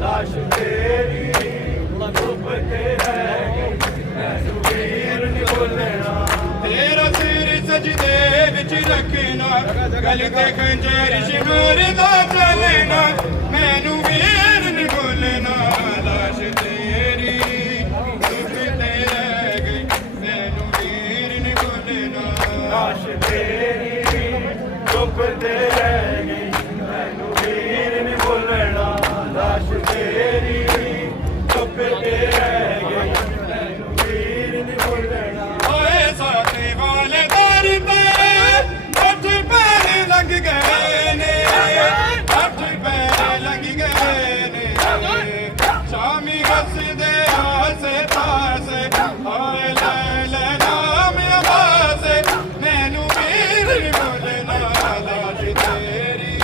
ਲਾਸ਼ ਤੇਰੀ ਧੁੱਪ ਤੇ ਰਹਿ ਗਈ, ਮੈਨੂੰ ਵੀਰ ਨੀ ਭੁੱਲਣਾ। ਤੇਰਾ ਸਿਰ ਸਜਦੇ ਵਿੱਚ ਰੱਖਣਾ, ਗਲ ਤੇ ਖੰਜਰ ਸ਼ਿਮਰ ਦਾ ਚੱਲਣਾ, ਮੈਨੂੰ ਵੀਰ ਨੀ ਭੁੱਲਣਾ। ਲਾਸ਼ ਤੇਰੀ ਧੁੱਪ ਤੇ ਰਹਿ ਗਈ, ਮੈਨੂੰ ਵੀਰ ਨੀ ਭੁੱਲਣਾ। ਲਾਸ਼ ਤੇਰੀ ਧੁੱਪ ਤੇ ਰਹਿ ਗਈ, ਮੈਨੂੰ ਵੀਰ ਨੀ ਭੁੱਲਣਾ। ਲਾਸ਼ ਤੇਰੀ ਧੁੱਪ ਤੇ ਰਹਿ ਗਈ, ਮੈਨੂੰ ਵੀਰ ਨੀ ਭੁੱਲਣਾ। ਓਏ ਸਾਥੇ ਵਾਲੇ ਦਰ ਤੇ ਅੱਠ ਪੈਰ ਲੰਘ ਗਏ ਨੇ, ਅੱਠ ਪੈਰ ਲੰਘ ਗਏ ਨੇ। ਸ਼ਾਮੀ ਹੱਸਦੇ ਆਸੇ ਪਾਸੇ, ਹਾਏ ਲੈ ਲੈ ਨਾਮ ਆਵਾਸੇ, ਮੈਨੂੰ ਵੀਰ ਨੀ ਭੁੱਲਣਾ। ਲਾਸ਼ ਤੇਰੀ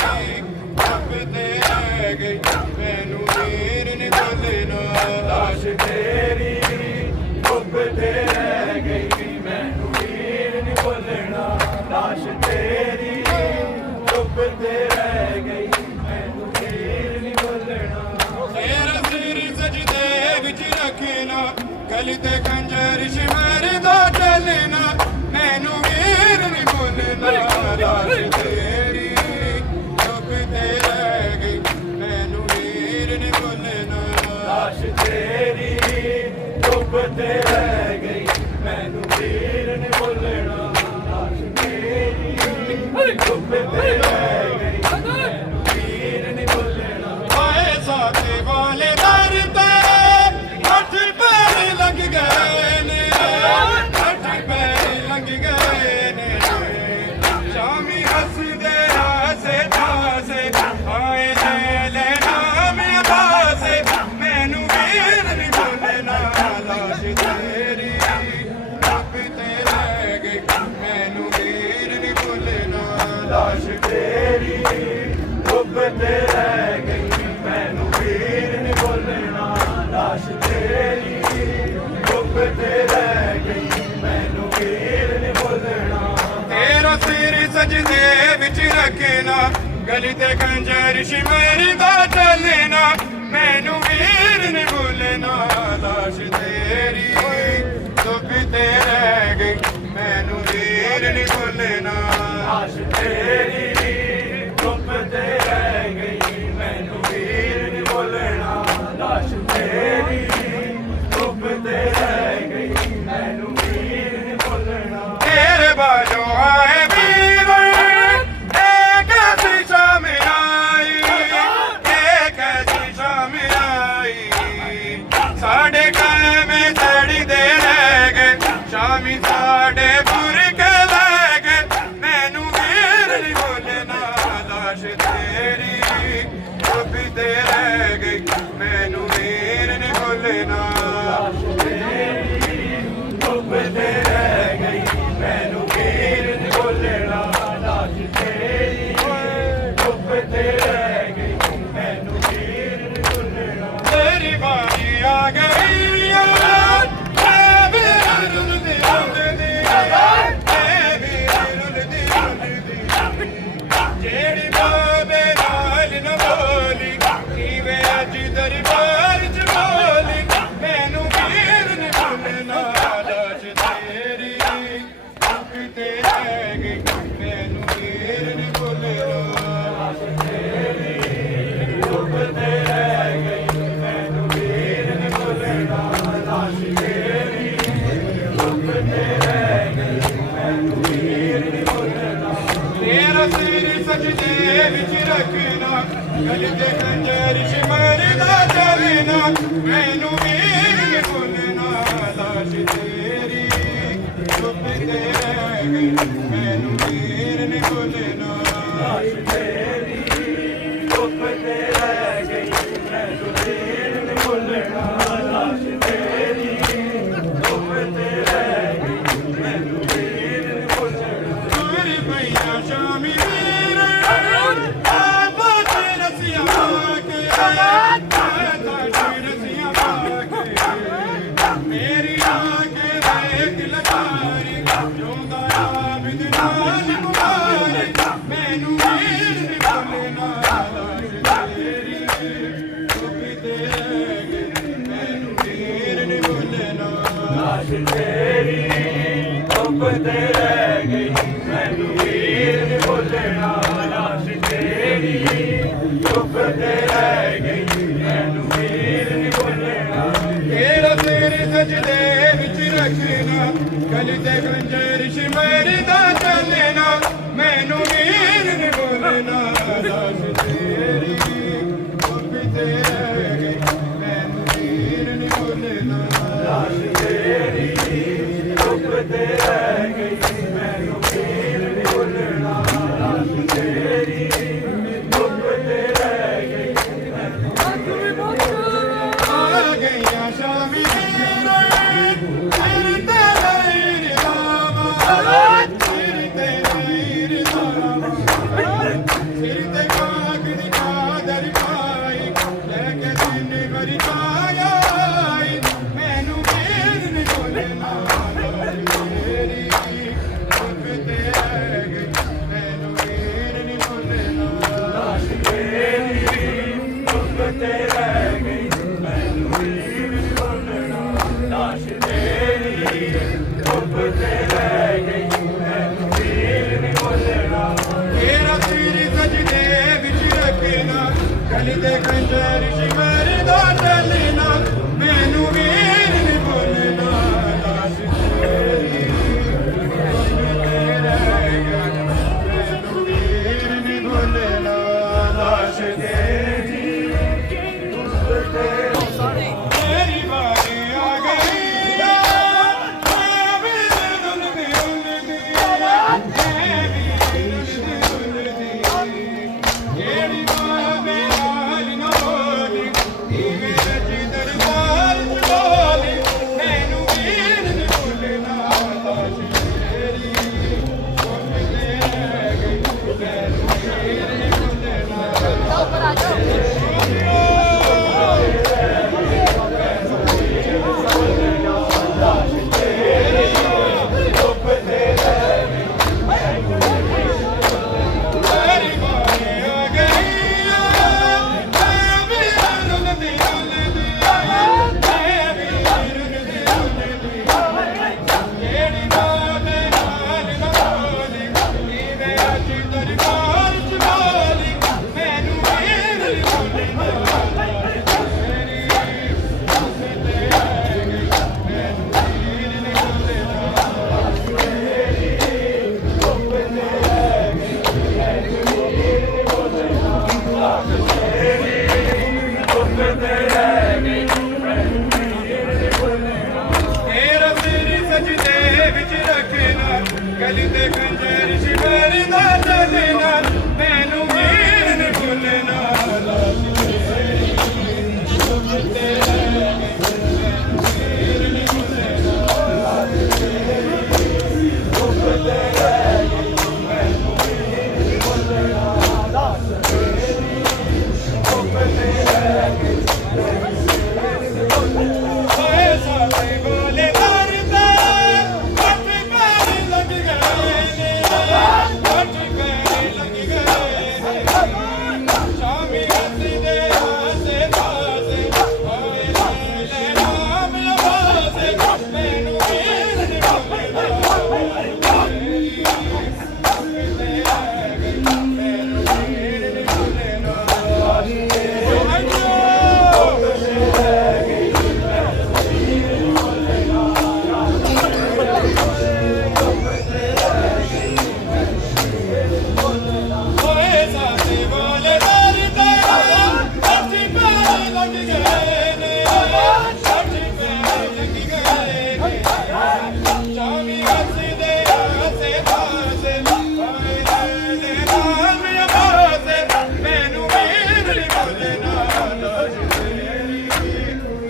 ਧੁੱਪ ਤੇ ਰਹਿ ਗਈ, ਮੈਨੂੰ ਵੀਰ ਨੀ ਭੁੱਲਣਾ। ਲਾਸ਼ ਤੇਰੀ ਧੁੱਪ ਤੇ ਰਹਿ ਗਈ, ਮੈਨੂੰ ਵੀਰ ਨੀ ਭੁੱਲਣਾ। ਲਾਸ਼ ਤੇਰੀ ਧੁੱਪ ਤੇ ਰਹਿ ਗਈ, ਮੈਨੂੰ ਵੀਰ ਨੀ ਭੁੱਲਣਾ। ਤੇਰਾ ਸਿਰ ਸਜਦੇ ਵਿੱਚ ਰੱਖਣਾ, ਗਲ ਤੇ ਖੰਜਰ ਸ਼ਿਮਰ ਦਾ ਚੱਲਣਾ, ਮੈਨੂੰ ਵੀਰ ਨੀ ਭੁੱਲਣਾ। ਲਾਸ਼ ਤੇਰੀ ਧੁੱਪ ਤੇ ਰਹਿ ਗਈ, ਮੈਨੂੰ ਵੀਰ ਨੀ ਭੁੱਲਣਾ। ਲਾਸ਼ ਤੇਰੀ ਧੁੱਪ ਤੇ ਰਹਿ ਗਈ, ਮੈਨੂੰ ਵੀਰ ਨੀ ਭੁੱਲਣਾ। ਲਾਸ਼ ਤੇਰੀ ਧੁੱਪ ਤੇ ਰਹਿ ਗਈ, ਮੈਨੂੰ ਵੀਰ ਨੀ ਭੁੱਲਣਾ। ਆਏ ਸਾਥੇ ਵਾਲੇ ਦਰ ਤੇ ਅੱਠ ਪੈਰ ਲੰਘ ਗਏ ਨੇ, ਅੱਠ ਪੈਰ ਲੰਘ ਗਏ ਨੇ। ਸ਼ਾਮੀ ਹੱਸਦੇ ਆਸੇ ਪਾਸੇ, ਹਾਏ ਲੈ ਲੈ ਨਾਮ ਆਵਾਸੇ, ਮੈਨੂੰ ਵੀਰ ਨੀ ਭੁੱਲਣਾ। ਲਾਸ਼ ਤੇਰੀ ਧੁੱਪ ਤੇ ਰਹਿ ਗਈ, ਮੈਨੂੰ ਵੀਰ ਨੀ ਭੁੱਲਣਾ। ਲਾਸ਼ ਤੇਰੀ ਧੁੱਪ ਤੇ ਰਹਿ ਗਈ, ਮੈਨੂੰ ਵੀਰ ਨੀ ਭੁੱਲਣਾ। ਲਾਸ਼ ਤੇਰੀ ਧੁੱਪ ਤੇ ਰਹਿ ਗਈ, ਮੈਨੂੰ ਵੀਰ ਨੀ ਭੁੱਲਣਾ। ਤੇਰਾ ਸਿਰ ਸਜਦੇ ਵਿੱਚ ਰੱਖਣਾ, ਗਲੀ ਤੇ ਖੰਜਰ ਸ਼ਿਮਰ ਦਾ ਚੱਲਣਾ, ਮੈਨੂੰ ਵੀਰ ਨੀ ਭੁੱਲਣਾ। ਲਾਸ਼ ਤੇਰੀ ਧੁੱਪ ਤੇ ਰਹਿ ਗਈ, ਮੈਨੂੰ ਵੀਰ ਨੀ ਭੁੱਲਣਾ। ਲਾਸ਼ ਤੇਰੀ ਧੁੱਪ ਤੇ ਰਹਿ ਗਈ, ਮੈਨੂੰ ਵੀਰ ਨੀ ਭੁੱਲਣਾ। ਲਾਸ਼ ਤੇਰੀ ਧੁੱਪ ਤੇ ਰਹਿ ਗਈ, ਮੈਨੂੰ ਵੀਰ ਨੀ ਭੁੱਲਣਾ। ਤੇਰੇ ਬਾਝੋਂ ਆਏ ਵੀਰ, ਇਹ ਕੈਸੀ ਸ਼ਾਮ ਆਈ, ਇਹ ਕੈਸੀ ਸ਼ਾਮ ਆਈ। ਸਾਡੇ ਕਾਇਮੇ ਸੜਦੇ ਰਹਿ ਗਏ, ਸ਼ਾਮੀ ਸਾਡੇ ਬੁਰਕੇ ਲੈ ਗਏ, ਮੈਨੂੰ ਵੀਰ ਨੀ ਭੁੱਲਣਾ। ਲਾਸ਼ ਤੇਰੀ ਧੁੱਪ ਤੇ ਰਹਿ ਗਈ, ਮੈਨੂੰ ਵੀਰ ਨੀ ਭੁੱਲਣਾ। ਲਾਸ਼ ਤੇਰੀ ਧੁੱਪ ਤੇ ਰਹਿ ਗਈ, ਮੈਨੂੰ ਵੀਰ ਨੀ ਭੁੱਲਣਾ। ਲਾਸ਼ ਤੇਰੀ ਧੁੱਪ ਤੇ ਰਹਿ ਗਈ, ਮੈਨੂੰ ਵੀਰ ਨੀ ਭੁੱਲਣਾ। ਤੇਰੀ ਵਾਰੀ ਆ ਗਈ, ਐ ਵੀਰ ਰੁਲਦੀ ਰੁਲਦੀ, ਐ ਵੀਰ ਰੁਲਦੀ ਰੁਲਦੀ। ਜਿਹੜੀ ਬਾਬੇ ਨਾਲ ਨਾ ਬੋਲੀ, ਕਿਵੇਂ ਅੱਜ ਦਰਬਾਰ ਚ ਬੋਲੀ, ਮੈਨੂੰ ਵੀਰ ਨੀ ਭੁੱਲਣਾ। ਲਾਸ਼ ਤੇਰੀ ਧੁੱਪ ਤੇ ਰਹਿ ਗਈ, ਮੈਨੂੰ ਵੀਰ ਨੀ ਭੁੱਲਣਾ। ਲਾਸ਼ ਤੇਰੀ ਧੁੱਪ ਤੇ ਰਹਿ ਗਈ, ਮੈਨੂੰ ਵੀਰ ਨੀ ਭੁੱਲਣਾ। ਲਾਸ਼ ਤੇਰੀ ਧੁੱਪ ਤੇ ਰਹਿ ਗਈ, ਮੈਨੂੰ ਵੀਰ ਨੀ ਭੁੱਲਣਾ। ਤੇਰਾ ਸਿਰ ਸਜਦੇ ਵਿੱਚ ਰੱਖਣਾ, ਗਲ ਤੇ ਖੰਜਰ ਸ਼ਿਮਰ ਦਾ ਚੱਲਣਾ, ਮੈਨੂੰ ਵੀਰ ਨੀ ਭੁੱਲਣਾ। ਲਾਸ਼ ਤੇਰੀ ਧੁੱਪ ਤੇ ਰਹਿ ਗਈ, ਮੈਨੂੰ ਵੀਰ ਨੀ ਭੁੱਲਣਾ। ਲਾਸ਼ ਤੇਰੀ ਧੁੱਪ ਤੇ ਰਹਿ ਗਈ, ਮੈਨੂੰ ਵੀਰ ਨੀ ਭੁੱਲਣਾ। ਲਾਸ਼ ਤੇਰੀ ਧੁੱਪ ਤੇ ਰਹਿ ਗਈ, ਮੈਨੂੰ ਵੀਰ ਨੀ ਭੁੱਲਣਾ। ਦੂਰ ਪਈਆਂ ਸ਼ਾਮੀ ਵੀਰ, ਆਬਾਦ ਰਸੀਆਂ ਪਾ ਕੇ, ਆਬਾਦ ਰਸੀਆਂ ਪਾ ਕੇ, ਚੁੱਪ ਤੇ ਰਹਿ ਗਈ ਮੈਨੂੰ ਵੀਰ ਨੀ ਬੋਲਣਾ ਲਾਸ਼ ਤੇਰੀ ਚੁੱਪ ਤੇ ਰਹਿ ਗਈ ਮੈਨੂੰ ਵੀਰ ਨੀ ਬੋਲਣਾ ਤੇਰਾ ਸਿਰ ਸਜਦੇ ਵਿੱਚ ਰੱਖਣਾ ਗਲ ਤੇ ਖੰਜਰ ਸ਼ਿਮਰ ਦਾ ਚੱਲਣਾ ਮੈਨੂੰ ਵੀਰ ਨੀ ਬੋਲਣਾ ਲਾਸ਼ ਤੇਰੀ ਚੁੱਪ ਤੇ ਰਹਿ ਗਈ ਮੈਨੂੰ ਵੀਰ ਨੀ ਬੋਲਣਾ ਲਾਸ਼ ਤੇਰੀ ਚੁੱਪ ਤੇ ਰਹਿ ਗਈ ਮੈਨੂੰ ਵੀਰ ਨੀ ਬੋਲਣਾ ਲਾਸ਼ ਤੇਰੀ ਚੁੱਪ ਤੇ ਰਹਿ ਗਈ ਆ ਗਈਆਂ ਸ਼ਾਮੀ ਤੇਰੇ ਤੇਰੇ ਰਾਵਾ ਤੇਰੇ ਤੇਰੇ ਰਾਵਾ ਸਿਰ ਤੇ ਕਾਗ ਦੀ ਚਾਦਰ ਪਾਈ ਲੈ ਕੇ ਦਿਨ ਵਰੀ ਪਾਈ ਮੈਨੂੰ ਵੀਰ ਨੀ ਬੋਲਣਾ ਤੇਰੀ ਚੁੱਪ ਤੇ ਰਹਿ ਗਈ ਮੈਨੂੰ ਵੀਰ ਨੀ ਬੋਲਣਾ ਲਾਸ਼ ਤੇਰੀ ਚੁੱਪ ਤੇ ਰਹਿ ਗਈ ਮੈਨੂੰ ਵੀਰ ਨੀ ਬੋਲਣਾ ਲਾਸ਼ ਤੇਰੀ ਚੁੱਪ ਤੇ ਰਹਿ ਗਈ ਮੈਨੂੰ ਵੀਰ ਨੀ ਬੋਲਣਾ ਤੇਰਾ ਸਿਰ ਸਜਦੇ ਵਿੱਚ ਰੱਖਣਾ ਗਲ ਦੇ ਖੰਜਰ ਸ਼ਿਮਰ ਦਾ ਚੱਲਣਾ ਮੈਨੂੰ ਵੀਰ ਨੀ ਬੋਲਣਾ ਲਾਸ਼ ਤੇਰੀ ਚੁੱਪ ਤੇ ਰਹਿ ਗਈ ਮੈਨੂੰ ਵੀਰ ਨੀ ਬੋਲਣਾ ਲਾਸ਼ ਤੇਰੀ ਚੁੱਪ ਤੇ ਤੇਰੀ ਵਾਰੀ ਆ ਗਈ ਮੈਂ ਵੀ ਦਿਲ ਦੀ ਉਲਦੀ ਮੈਂ ਵੀ ਦਿਲ ਦੀ ਉਲਦੀ ਜਿਹੜੀ ਮਾਂ ਮੇਰੀ ਨਾ ਬੋਲੀ ਇਵੇਂ ਰਜੀ ਦਰਬਾਰ ਚ ਬੋਲੀ ਮੈਨੂੰ ਵੀਰ ਨੀ ਬੋਲਣਾ ਲਾਸ਼ ਤੇਰੀ ਚੁੱਪ ਤੇ ਰਹਿ ਗਈ ਮੈਨੂੰ ਵੀਰ ਨੀ ਬੋਲਣਾ ਤੇਰੀ ਵਾਰੀ ਆ ਗਈ ਮੈਂ ਵੀ ਦਿਲ ਦੀ ਉਲਦੀ ਮੈਂ ਵੀ ਦਿਲ ਦੀ ਉਲਦੀ ਜਿਹੜੀ ਮਾਂ ਮੇਰੀ ਨਾ ਬੋਲੀ ਇਵੇਂ ਰਜੀ ਦਰਬਾਰ ਚ ਬੋਲੀ ਮੈਨੂੰ ਵੀਰ ਨੀ ਬੋਲਣਾ ਤੇਰੀ ਚੁੱਪ ਤੇ ਰਹਿ ਗਈ ਮੈਨੂੰ ਵੀਰ ਨੀ ਬੋਲਣਾ ਤੇਰਾ ਸਿਰ ਸਜਦੇ ਵਿੱਚ ਰੱਖਣਾ ਗਲ ਤੇ ਖੰਜਰ ਸ਼ਿਮਰ ਦਾ ਚੱਲਣਾ ਮੈਨੂੰ ਵੀਰ ਨੀ ਬੋਲਣਾ ਲਾਸ਼ ਤੇਰੀ ਚੁੱਪ ਤੇ ਰਹਿ ਗਈ ਮੈਨੂੰ ਵੀਰ ਨੀ ਬੋਲਣਾ ਲਾਸ਼ ਤੇਰੀ ਚੁੱਪ ਤੇ ਰਹਿ ਗਈ ਮੈਨੂੰ ਵੀਰ ਨੀ ਬੋਲਣਾ ਲਾਸ਼ ਤੇਰੀ ਚੁੱਪ ਤੇ ਰਹਿ ਗਈ ਓਏ ਸਾਥੀ ਬੋਲੇ ਦਰਦਾ ਕੱਟ ਪੈਰ ਲੱਗ ਗਏ ਨੇ ਕੱਟ ਪੈਰ ਲੱਗ ਗਏ ਨੇ ਸ਼ਾਮੀ ਹੱਸਦੇ ਆਸੇ ਪਾਸੇ ਓਏ ਲੈ ਨਾਮ ਲਵਾਸੇ ਮੈਨੂੰ ਵੀਰ ਨੀ ਬੋਲਣਾ ਤੇਰੀ ਚੁੱਪ ਤੇ ਰਹਿ ਗਈ ਮੈਨੂੰ ਵੀਰ ਨੀ ਬੋਲਣਾ ਲਾਸ਼ ਤੇਰੀ ਚੁੱਪ ਤੇ ਰਹਿ ਗਈ ਓਏ ਸਾਥੀ ਬੋਲੇ ਦਰਦਾ ਕੱਟ ਪੈਰ ਲੱਗ ਗਏ ਨੇ ਕੱਟ ਪੈਰ ਲੱਗ ਗਏ ਨੇ ਸ਼ਾਮੀ ਹੱਸਦੇ ਆਸੇ ਪਾਸੇ ਓਏ ਲੈ ਨਾਮ ਅਬਾਸੇ ਮੈਨੂੰ ਵੀਰ ਨੀ ਬੋਲਣਾ ਲਾਸ਼ ਤੇਰੀ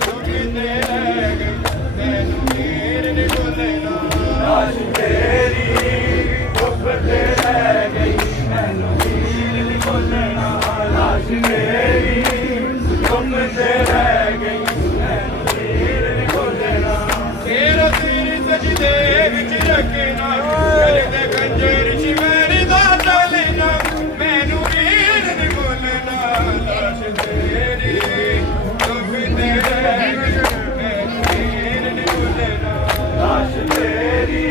ਚੁੱਪ ਤੇ ਰਹਿ ਗਈ ਮੈਨੂੰ ਵੀਰ ਨੀ ਬੋਲਣਾ ਲਾਸ਼ ਤੇਰੀ ਚੁੱਪ ਤੇ ਰਹਿ ਗਈ ਮੈਨੂੰ ਵੀਰ ਨੀ ਬੋਲਣਾ ਲਾਸ਼ ਤੇਰੀ ਚੁੱਪ ਤੇ ਰਹਿ ਗਈ ਮੈਨੂੰ ਵੀਰ ਨੀ ਬੋਲਣਾ ਤੇਰਾ ਸਿਰ ਸਜਦੇ ਵਿੱਚ ਰੱਖਣਾ ਗਲ ਤੇ ਖੰਜਰ ਸ਼ਿਮਰ ਦਾ ਚੱਲਣਾ ਮੈਨੂੰ ਵੀਰ ਨੀ ਬੋਲਣਾ ਲਾਸ਼ ਤੇਰੀ ਚੁੱਪ ਤੇ ਰਹਿ ਗਈ ਮੈਨੂੰ ਵੀਰ ਨੀ ਬੋਲਣਾ ਲਾਸ਼ ਤੇਰੀ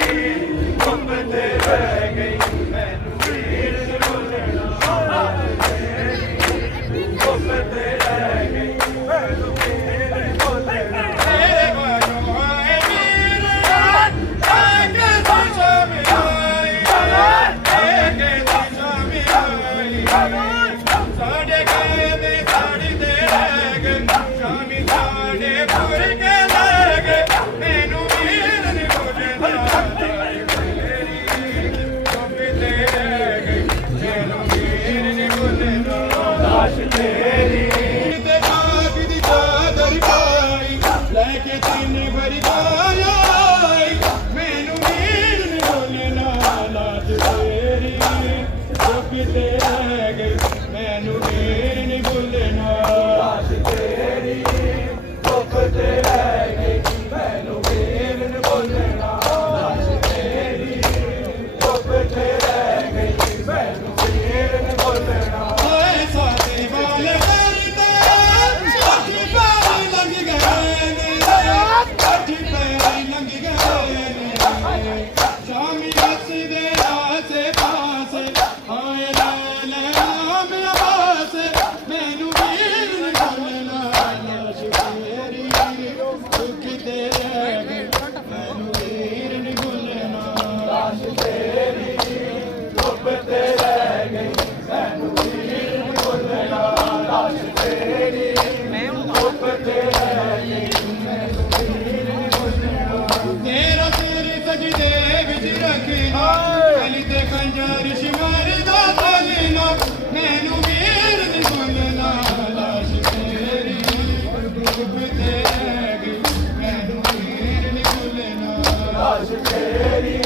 चुप ते रह गई मैनू वीर नी भुलना लाश तेरी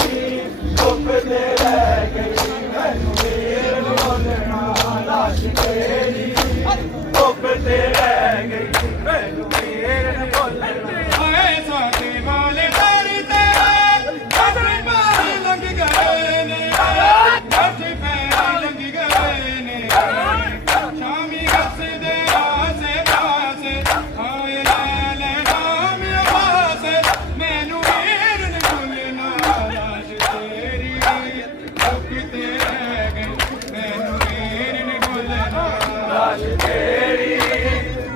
चुप ते रह गई मैनू वीर नी भुलना लाश तेरी चुप ते रह गई मैनू वीर नी भुलना आए साथे वाले दर ते काफी पार लंघ गए ने काफी पैर लंघ गए ने शामी हसदे आसे पासे आए ले नाम आवासे मैनू वीर नी भुलना लाश तेरी चुप ते रह गई मैनू वीर नी भुलना लाश तेरी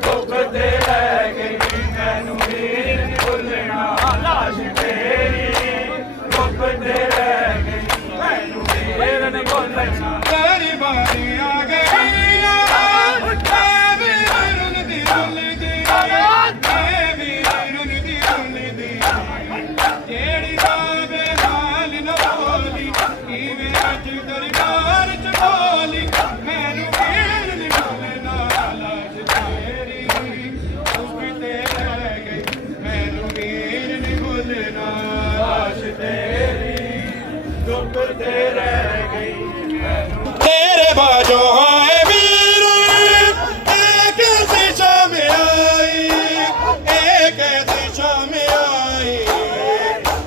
चुप ते रह गई मैनू वीर नी भुलना लाश तेरी चुप ते रह गई मैनू वीर नी भुलना तेरी बारी आ गई तेरे बाजो आए वीर एक ऐसी शाम आई एक ऐसी शाम आई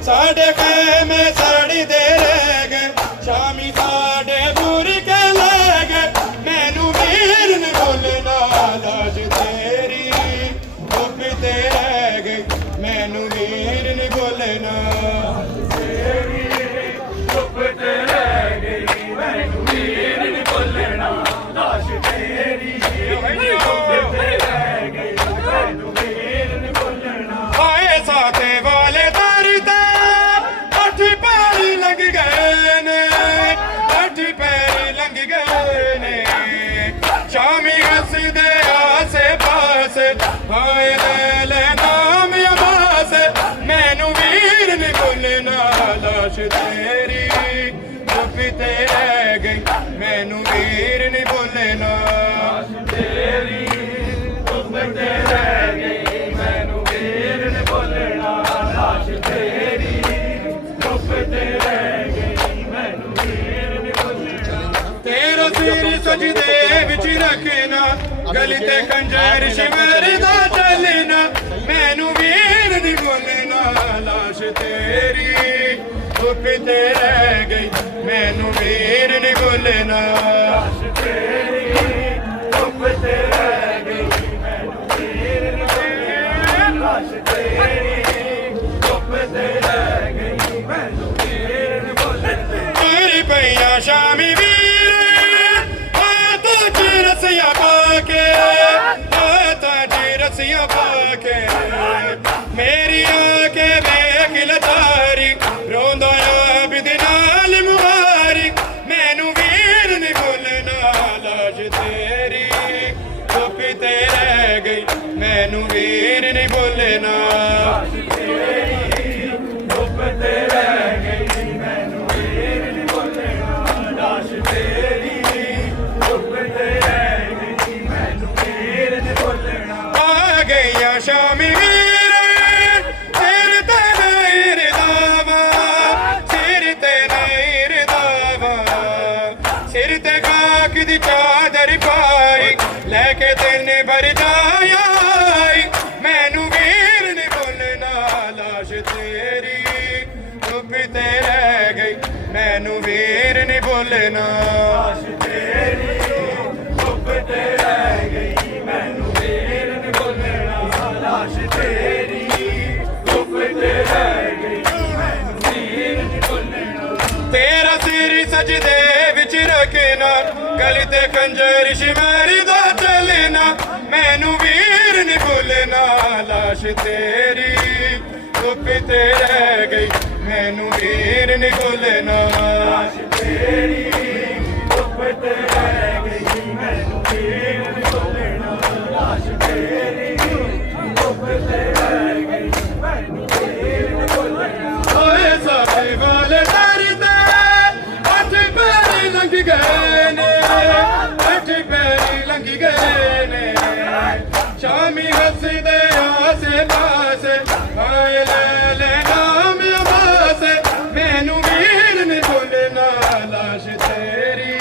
साढ़े खेमे साड़ी दे रह गए शामी साढ़े बुरी के ले गए मैनू वीर नी भुलना लाश तेरी चुप ते रह गई मैनू वीर नी भुलना चुप ते रह गई मैनू वीर नी भुलना लाश तेरी चुप ते रह गई मैनू वीर नी भुलना आए साथे वाले दर ते अठ पैरी लंघ गए ने अठ पैरी लंघ गए ने शामी हसदे आसे पासे आए ले नाम आवासे मैनू वीर नी भुलना लाश तेरी चुप ते रह गई मैनू वीर नी भुलना लाश तेरी चुप ते रह गई मैनू वीर नी भुलना लाश तेरी चुप ते रह गई मैनू वीर नी भुलना तेरा सिर सजदे विच रखना गली ते खंजर शिमर दा चलना मैनू वीर नी भुलना लाश तेरी चुप ते रह गई मैनू वीर नी भुलना लाश तेरी चुप ते रह गई मैनू वीर नी भुलना लाश तेरी चुप ते रह गई मैनू वीर नी भुलना तेरी पैया शामी वीर हाथों च रस्सियां पाके हाथों च रस्सियां पाके मेरी आंखें वेख लतारी रोंदा बिद नाल मुहारी मैनू वीर नी भुलना लाश तेरी चुप ते रह गई मैनू वीर नी भुलना लाश तेरी चुप ते रह गई मैनू वीर नी भुलना लाश तेरी चुप ते रह गई मैनू वीर नी भुलना आ गईया शामी वीर सिर ते नहीं दावा सिर ते नहीं दावा सिर ते खाक दी चादर पाई लेके दिन भर जाया मैनू वीर नी भुलना लाश तेरी चुप ते रह गई मैनू वीर नी भुलना लाश तेरी चुप ते रह गई मैनू वीर नी भुलना लाश तेरी चुप ते रह गई मैनू वीर नी भुलना तेरा सिर सजदे विच रखना गली ते खंजर शिमर दा चलना मैनू वीर नी भुलना लाश तेरी चुप ते रह गई मैनू वीर नी भुलना लाश तेरी चुप ते रह गई मैनू वीर नी भुलना लाश तेरी चुप ते रह गई मैनू वीर नी भुलना ओए साथे वाले दर ते अठ पैरी लंघ गए ने अठ पैरी लंघ गए ने शामी हसदे पास हाय ले नाम अब्बास मैनू वीर ने बोलना लाश तेरी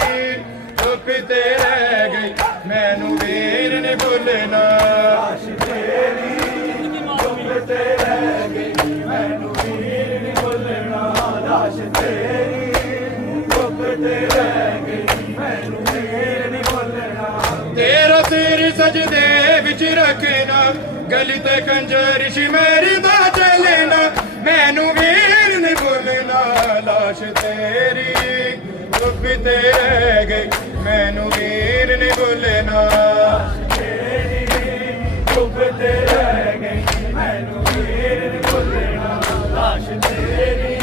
चुप ते रह गई मैनू वीर ने बोलना लाश तेरी चुप ते रह गई मैनू वीर ने बोलना लाश तेरी चुप ते रह गई मैनू वीर ने बोलना तेरा सिर सजदे विच रखना गली ते खंजर शिमेरी दा चलना मैनू वीर ने बोलना लाश तेरी चुप ते रह गई मैनू वीर ने बोलना लाश तेरी चुप ते रह गई मैनू वीर ने बोलना लाश तेरी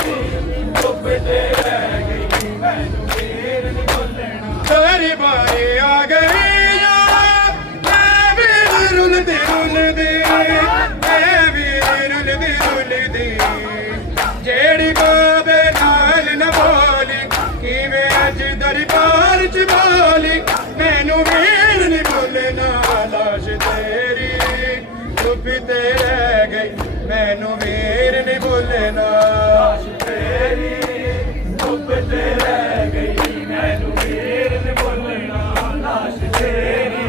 चुप ते रह गई मैनू वीर ने बोलना तेरी बारी आ गई रुलदी रुलदी रुलदी जेड़ी बाबे नाल न बोली किवें अज दरबार च बोली मैनू वीर नहीं बोलना लाश तेरी चुप ते रह गई मैनू वीर नहीं बोलना लाश तेरी चुप ते रह गई मैनू वीर नहीं बोलना लाश तेरी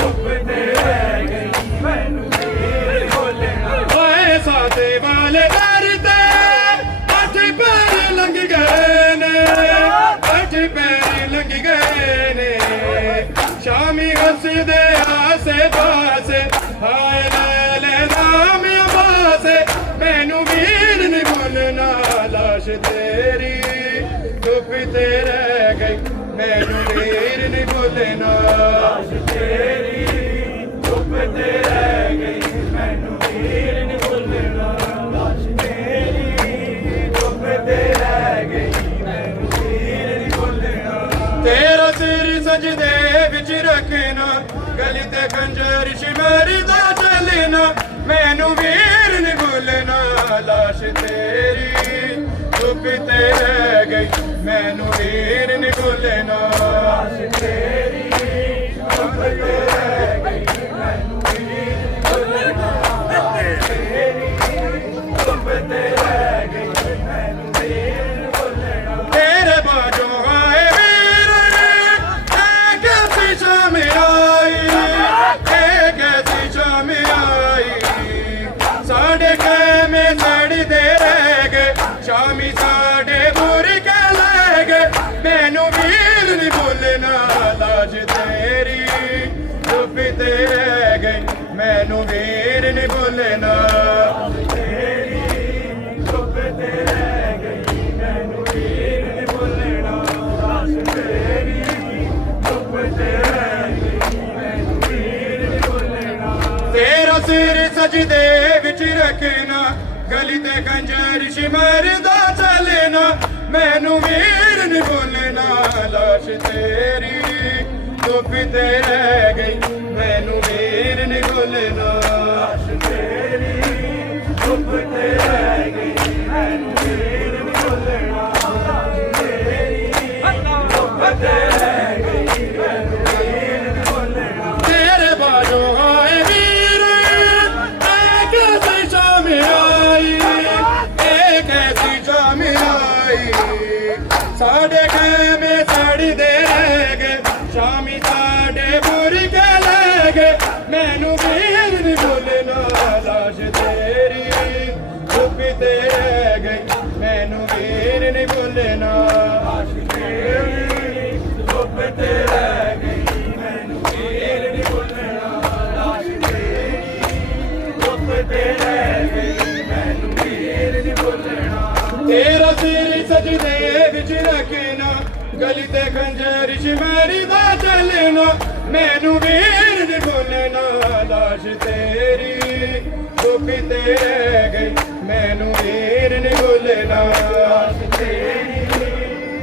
चुप ते रह गई मैनू वीर बोलना ओए साथे वाले डरते अठ पैर लंघ गए ने अठ पैर लंघ गए ने शामी हंसदे आसे पासे हाय ले नाम अब्बास मैनू वीर नहीं बोलना लाश तेरी चुप ते रह गई मैनू वीर नहीं बोलना लाश तेरी चुप ते रह गई मैनू वीर नहीं बोलना लाश तेरी चुप ते रह गई मैनू वीर नहीं बोलना तेरा सिर सजदे विच रखना गली ते खंजर शिमेरी दा चलना मैनू वीर नहीं बोलना लाश तेरी चुप ते रह गई मैनू वीर नहीं बोलना लाश तेरी चुप ते रह गई मैनू वीर नहीं बोलना लाश तेरी चुप ते रह गई मैनू वीर नहीं बोलना तेरे बाजों आए वीर कैसी शाम आई कैसी शाम आई साढ़े खेमे सड़दे रह गए शामी साढ़े बुरी के ले गए मैनू वीर नहीं बोलना लाश तेरी चुप ते रह गई मैनू वीर नहीं बोलना तेरी चुप ते रह गई मैनू वीर नहीं बोलना लाश तेरी चुप ते रह गई मैनू वीर नहीं बोलना तेरा सिर सजदे विच रखना गली ते खंजर शिमेरी दा चलना मैनू वीर नहीं बोलना लाश तेरी चुप ते रह गई मैनू वीर नहीं बोलना लाश तेरी चुप ते रह गई मैनू वीर नहीं बोलना लाश तेरी चुप ते रह गई मैनू वीर नहीं बोलना तेरे बाजों आए वीर कैसी शाम आई कैसी शाम आई साढ़े खेमे सड़दे रह गए शामी साढ़े बुरी के ले गए मैनू वीर नहीं बोलना लाश तेरी चुप ते रह गई मैनू वीर नहीं बोलना लाश तेरी चुप ते रह गई मैनू वीर नहीं बोलना लाश तेरी चुप ते रह गई मैनू वीर नहीं बोलना तेरा सिर सजदे विच रखना गली ते खंजर शिमेरी दा चलना मैनू वीर नहीं बोलना लाश तेरी चुप ते रह गई मैनू वीर नहीं बोलना लाश तेरी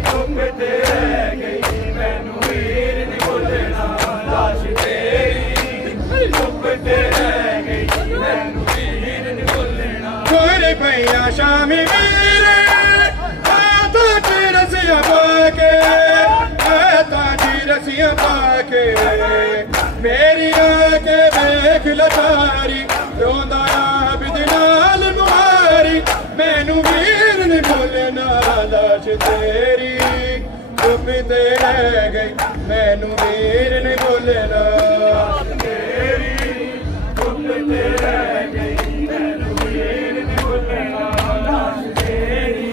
चुप ते रह गई मैनू वीर नहीं बोलना लाश तेरी चुप ते रह गई मैनू वीर नहीं बोलना कोई भैया शामी वीर रसिया पाके ताजी रसिया पाके मेरी आके देख ਲਾਚਾਰੀ ਰੋਂਦਾ ਆਬਦ ਨਾਲ ਮੁਹਾਰੀ ਮੈਨੂੰ ਵੀਰ ਨੇ ਭੁੱਲਣਾ ਲਾਸ਼ ਤੇਰੀ ਚੁੱਪ ਤੇ ਰਹਿ ਗਈ ਮੈਨੂੰ ਵੀਰ ਨੇ ਭੁੱਲਣਾ ਤੇਰੀ ਚੁੱਪ ਤੇ ਰਹਿ ਗਈ ਮੈਨੂੰ ਵੀਰ ਨੇ ਭੁੱਲਣਾ ਲਾਸ਼ ਤੇਰੀ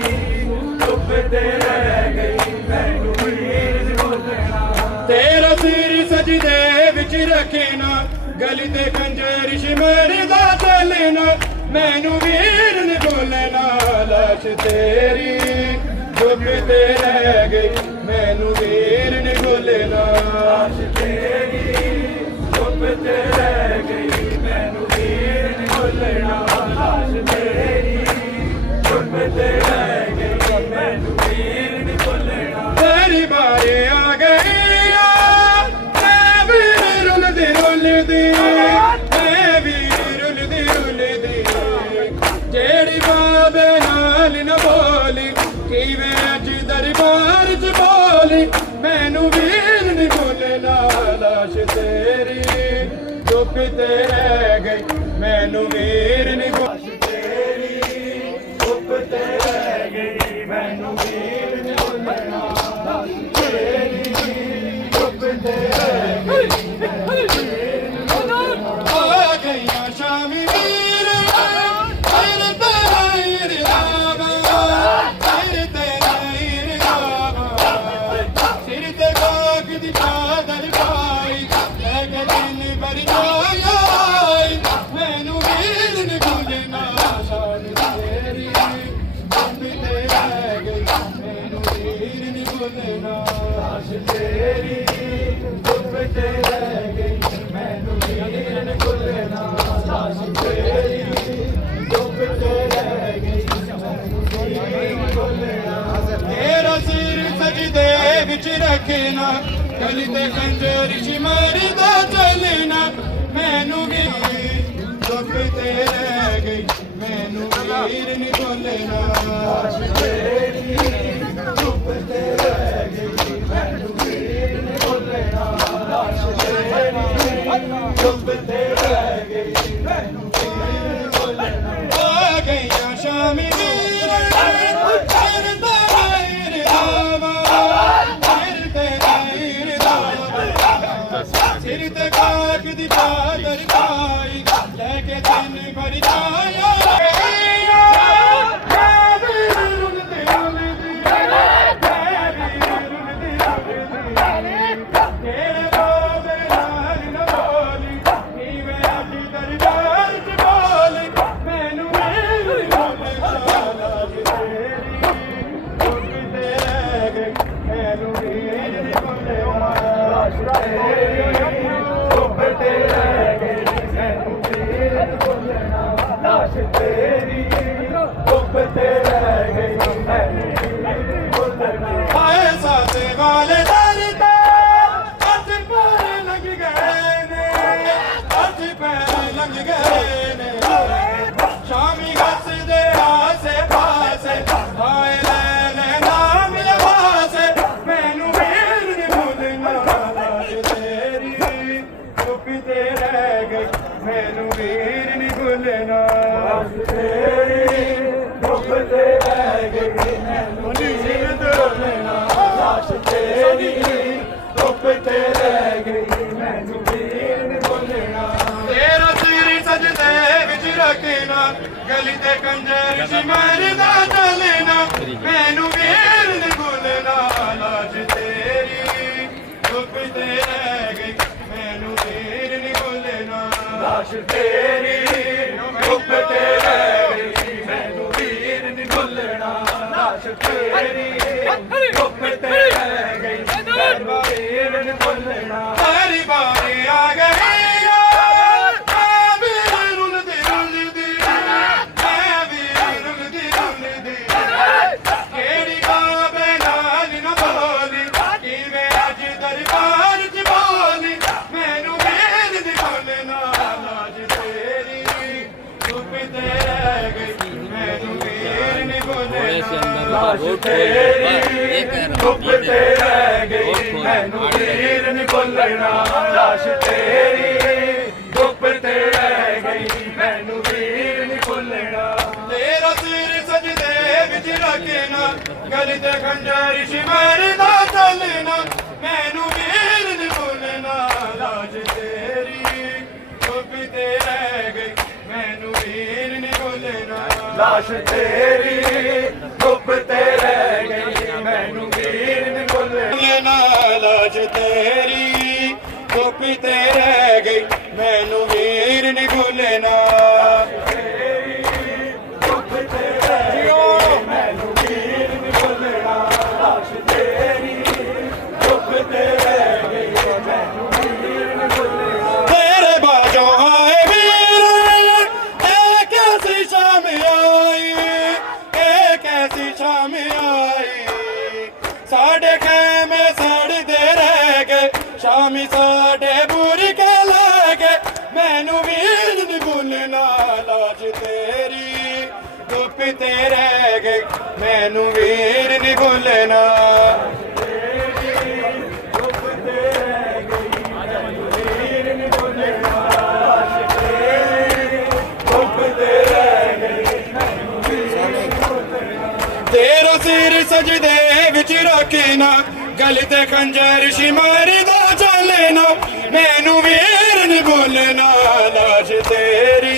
ਚੁੱਪ ਤੇ ਰਹਿ ਗਈ ਮੈਨੂੰ ਵੀਰ ਨੇ ਭੁੱਲਣਾ ਤੇਰਾ ਸਿਰ ਸਜਦੇ ਵਿੱਚ ਰੱਖਣਾ ਗਲੀ ਤੇ ਖੰਜਰ ਸ਼ਿਮਰ ਦਾ ਚੱਲਣਾ ਮੈਨੂੰ ਵੀਰ ਨੇ ਭੁੱਲਣਾ ਲਾਸ਼ ਤੇਰੀ ਚੁੱਪ ਤੇ ਰਹਿ ਗਈ ਮੈਨੂੰ ਵੀਰ ਨੇ ਭੁੱਲਣਾ ਲਾਸ਼ ਤੇਰੀ ਚੁੱਪ ਤੇ ਰਹਿ ਗਈ ਮੈਨੂੰ ਵੀਰ ਨੇ ਭੁੱਲਣਾ ਲਾਸ਼ ਤੇਰੀ ਚੁੱਪ ਤੇ ਰਹਿ ਗਈ ਮੈਨੂੰ ਵੀਰ ਨੇ ਭੁੱਲਣਾ ਤੇਰੀ ਬਾਰੇ ਆ ਗਈ ਮੈਂ ਵੀਰ ਰੁਲਦੀ ਰੁਲਦੀ ਮੈਂ ਵੀਰ ਰੁਲਦੀ ਰੁਲਦੀ ਜਿਹੜੀ ਬਾਬੇ ਨਾਲ ਨਾ ਬੋਲੀ ਕਿਵੇਂ ਅੱਜ ਦਰਬਾਰ ਚ ਬੋਲੀ ਮੈਨੂੰ ਵੀਰ ਨੀ ਭੁੱਲਣਾ ਲਾਸ਼ ਤੇਰੀ ਚੁੱਪ ਤੇ ਰਹਿ ਗਈ ਮੈਨੂੰ ਵੀਰ ਨੀ ਲਾਸ਼ ਤੇਰੀ ਚੁੱਪ ਤੇ ਰਹਿ ਗਈ ਮੈਨੂੰ ਵੀਰ ਨੀ ਭੁੱਲਣਾ ਲਾਸ਼ ਤੇਰੀ ਚੁੱਪ ਤੇ ਰਹਿ ਗਈ ਮੈਨੂੰ ਵੀਰ ਨੀ ਭੁੱਲਣਾ ਆ ਗਈਆਂ ਸ਼ਾਮੀ ਵੀਰ ਤੇਰੇ ਤੇਰੇ ਰਾਵਾ ਤੇਰੇ ਤੇਰੇ ਰਾਵਾ ਸਿਰ ਤੇ ਕਾਗ ਦੀ ਚਾਦਰ ਪਾਈ ਲੈ ਕੇ ਦਿਲ ਭਰ ਜਾਈ ਮੈਨੂੰ ਵੀਰ ਨੇ ਭੁੱਲਣਾ ਸ਼ਾਨ ਤੇਰੀ ਚੁੱਪ ਤੇ ਰਹਿ ਗਈ ਮੈਨੂੰ ਵੀਰ ਨੇ ਭੁੱਲਣਾ ਲਾਸ਼ ਤੇਰੀ ਚੁੱਪ ਤੇ ਰਹਿ ਗਈ ਮੈਨੂੰ ਵੀਰ ਨੇ ਭੁੱਲਣਾ ਲਾਸ਼ ਤੇਰੀ ਚੁੱਪ ਤੇ ਰਹਿ ਗਈ ਮੈਨੂੰ ਵੀਰ ਨੇ ਭੁੱਲਣਾ ਤੇਰਾ ਸਿਰ ਸਜਦੇ ਵਿੱਚ ਰੱਖਣਾ ਗਲੀ ਤੇ ਖੰਜਰ ਸ਼ਿਮਰ ਦਾ ਚੱਲਣਾ ਮੈਨੂੰ ਵੀ ਚੁੱਪ ਤੇ ਰਹਿ ਗਈ ਮੈਨੂੰ ਵੀਰ ਨੀ ਭੁੱਲਣਾ ਲਾਸ਼ ਤੇਰੀ ਚੁੱਪ ਤੇ ਰਹਿ ਗਈ ਮੈਨੂੰ ਵੀਰ ਨੀ ਭੁੱਲਣਾ ਲਾਸ਼ ਤੇਰੀ ਚੁੱਪ ਤੇ ਰਹਿ ਗਈ ਮੈਨੂੰ ਵੀਰ ਨੀ ਭੁੱਲਣਾ ਆ ਗਈਆਂ ਸ਼ਾਮੀ ਵੀਰ ਤੇਰੇ ਤੇਰੇ ਰਾਵਾ ਤੇਰੇ ਤੇਰੇ ਰਾਵਾ ਸਿਰ ਤੇ ਕਾਗ ਦੀ ਚਾਦਰ ਪਾਈ ਲੈ ਕੇ ਦਿਨ ਭਰ ਜਾਇਆ ਮੈਂ ਵੀਰ ਰੁਲਦੀ ਰੁਲਦੀ ਮੈਂ ਵੀਰ ਰੁਲਦੀ ਰੁਲਦੀ ਤੇਰੇ ਬਾਬੇ ਨਾਲ ਨਾ ਬੋਲੀ ਕਿਵੇਂ ਅੱਜ ਦਰਬਾਰ ਚ ਬੋਲੀ ਮੈਨੂੰ ਵੀਰ ਨੀ ਭੁੱਲਣਾ ਲਾਸ਼ ਤੇਰੀ ਚੁੱਪ ਤੇ ਰਹਿ ਗਈ ਮੈਨੂੰ ਵੀਰ ਨੀ ਭੁੱਲਣਾ ਲਾਸ਼ ਤੇਰੀ ਚੁੱਪ ਤੇ ਰਹਿ ਗਈ ਮੈਨੂੰ ਵੀਰ ਨੀ ਭੁੱਲਣਾ ਲਾਸ਼ ਤੇਰੀ ਚੁੱਪ ਤੇ ਰਹਿ ਗਈ ਮੈਨੂੰ ਵੀਰ ਨੀ ਭੁੱਲਣਾ ਆਏ ਸਾਥੇ ਵਾਲੇ ਦਰ ਤੇ ਹੱਥ ਪੈਰ ਲੱਗ ਗਏ ਨੇ ਹੱਥ ਪੈਰ ਲੱਗ ਗਏ ਨੇ ਸ਼ਾਮੀ ਹੱਸਦੇ ਆਸੇ ਪਾਸੇ ਹਾਏ ਲੈ ਲੈ ਨਾਮ ਲਵਾਸੇ ਮੈਨੂੰ ਵੀਰ ਨੀ ਭੁੱਲਣਾ ਲਾਸ਼ ਤੇਰੀ ਚੁੱਪ ਤੇ ਰਹਿ ਗਈ ਮੈਨੂੰ ਵੀਰ ਨੀ ਭੁੱਲਣਾ ਲਾਸ਼ ਤੇਰੀ ਚੁੱਪ ਤੇ ਰਹਿ ਗਈ ਮੈਨੂੰ ਵੀਰ ਨੀ ਭੁੱਲਣਾ ਲਾਸ਼ ਤੇਰੀ ਚੁੱਪ ਤੇ ਰਹਿ ਗਈ ਮੈਨੂੰ ਵੀਰ ਨੀ ਭੁੱਲਣਾ ਤੇਰਾ ਸਿਰ ਸਜਦੇ ਵਿੱਚ ਰੱਖਣਾ ਗਲੀ ਤੇ ਕੰਜਰ ਸ਼ਿਮਰ ਦਾ ਚੱਲਣਾ ਮੈਨੂੰ ਵੀਰ ਨੀ ਭੁੱਲਣਾ ਲਾਸ਼ ਤੇਰੀ ਚੁੱਪ ਤੇ ਰਹਿ ਗਈ ਮੈਨੂੰ ਵੀਰ ਨੀ ਭੁੱਲਣਾ ਲਾਸ਼ ਤੇਰੀ ਚੁੱਪ ਤੇ ਰਹਿ ਗਈ ਮੈਨੂੰ ਵੀਰ ਨੀ ਭੁੱਲਣਾ ਲਾਸ਼ ਤੇਰੀ ਚੁੱਪ ਤੇ ਰਹਿ ਗਈ ਮੈਨੂੰ ਵੀਰ ਨੀ ਭੁੱਲਣਾ ਤੇਰੀ ਬਾਰੀ ਆ ਗਈ ਮੈਂ ਵੀਰ ਰੁਲਦੀ ਰੁਲਦੀ ਮੈਂ ਵੀਰ ਰੁਲਦੀ ਰੁਲਦੀ ਕਿਹੜੀ ਬਾਬੇ ਨਾਲ ਨਾ ਬੋਲੀ ਕਿਵੇਂ ਅੱਜ ਦਰਬਾਰ ਚ ਬੋਲੀ ਮੈਨੂੰ ਵੀਰ ਨੀ ਭੁੱਲਣਾ ਲਾਸ਼ ਤੇਰੀ ਚੁੱਪ ਤੇ ਰਹਿ ਗਈ ਮੈਨੂੰ ਵੀਰ ਨੀ ਭੁੱਲਣਾ ਲਾਸ਼ ਤੇਰੀ ਚੁੱਪ ਤੇ ਰਹਿ ਗਈ ਮੈਨੂੰ ਵੀਰ ਨੀ ਭੁੱਲਣਾ ਲਾਸ਼ ਤੇਰੀ ਚੁੱਪ ਤੇ ਰਹਿ ਗਈ ਮੈਨੂੰ ਵੀਰ ਨਹੀਂ ਭੁੱਲਣਾ ਤੇਰਾ ਸਿਰ ਸਜਦੇ ਵਿੱਚ ਰੱਖਣਾ ਗਲ ਤੇ ਖੰਜਰ ਸ਼ਿਮਰ ਦਾ ਚੱਲਣਾ ਮੈਨੂੰ ਵੀਰ ਨਹੀਂ ਭੁੱਲਣਾ ਲਾਜ ਤੇਰੀ ਚੁੱਪ ਤੇ ਰਹਿ ਗਈ ਮੈਨੂੰ ਵੀਰ ਨਹੀਂ ਭੁੱਲਣਾ ਲਾਸ਼ ਤੇਰੀ ਚੁੱਪ ਤੇ ਰਹਿ ਗਈ ਮੈਨੂੰ ਵੀਰ ਨਹੀਂ ਭੁੱਲਣਾ ਲਾਜ ਤੇਰੀ ਚੁੱਪ ਤੇ ਰਹਿ ਗਈ ਮੈਨੂੰ ਵੀਰ ਨਹੀਂ ਭੁੱਲਣਾ साढ़े खेमे सड़दे रह गए शामी साढ़े बुरी के लगे मैनू वीर नहीं भुलना लाज तेरी धुप ते रह गई मैनू वीर नहीं भुलना तेरा सिर सजदे विच रखना गल ते खंजर शिमार दा चलना मैनू वीर नहीं भुलना लाश तेरी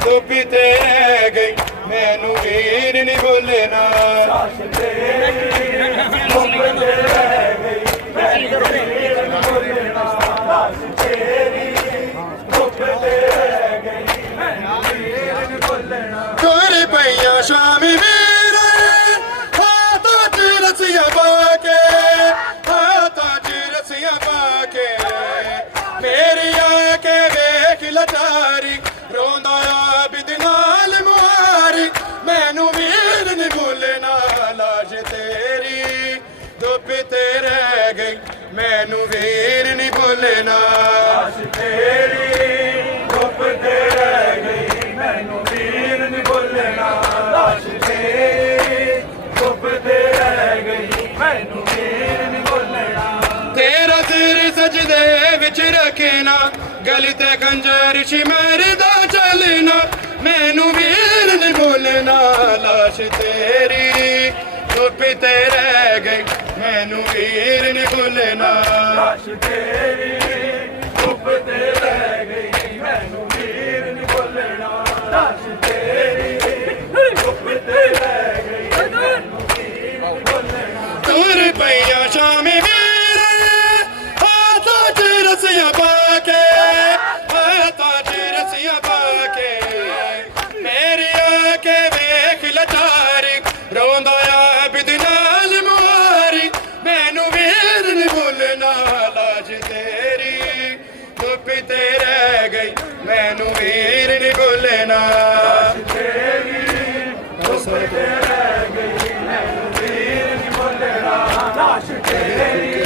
धुप ते रह गई मैनू वीर नहीं भुलना लाश तेरी धुप ते रह गई मैनू वीर नहीं भुलना लाश तेरी धुप ते रह गई मैनू वीर नहीं भुलना तुर पईया शामी मेरी आके वेख लचारी रोंदा आबिद नाल मुहारी मैनू वीर नहीं भुलना लाश तेरी धुप ते रह गई मैनू वीर नहीं भुलना लाश तेरी धुप ते रह गई मैनू वीर नहीं भुलना लाश तेरी धुप ते रह गई मैनू वीर नहीं भुलना तेरा सिर सजदे विच रखना गल ते खंजर शिमर दा चलना मैनू वीर नहीं भुलना लाश तेरी धुप ते रह गई मैनू वीर नहीं भुलना लाश तेरी धुप ते रह गई मैनू वीर नहीं भुलना लाश तेरी धुप ते रह गई मैनू वीर नहीं भुलना तुर पईया शामी रसिया पाके मेरी आके वेख लचारी रोंदा आबिद नाल मुहारी मैनू वीर नहीं भुलना लाज तेरी धुप ते रह गई मैनू वीर नहीं भुलना लाज तेरी धुप ते रह गई मैनू वीर नहीं भुलना लाज तेरी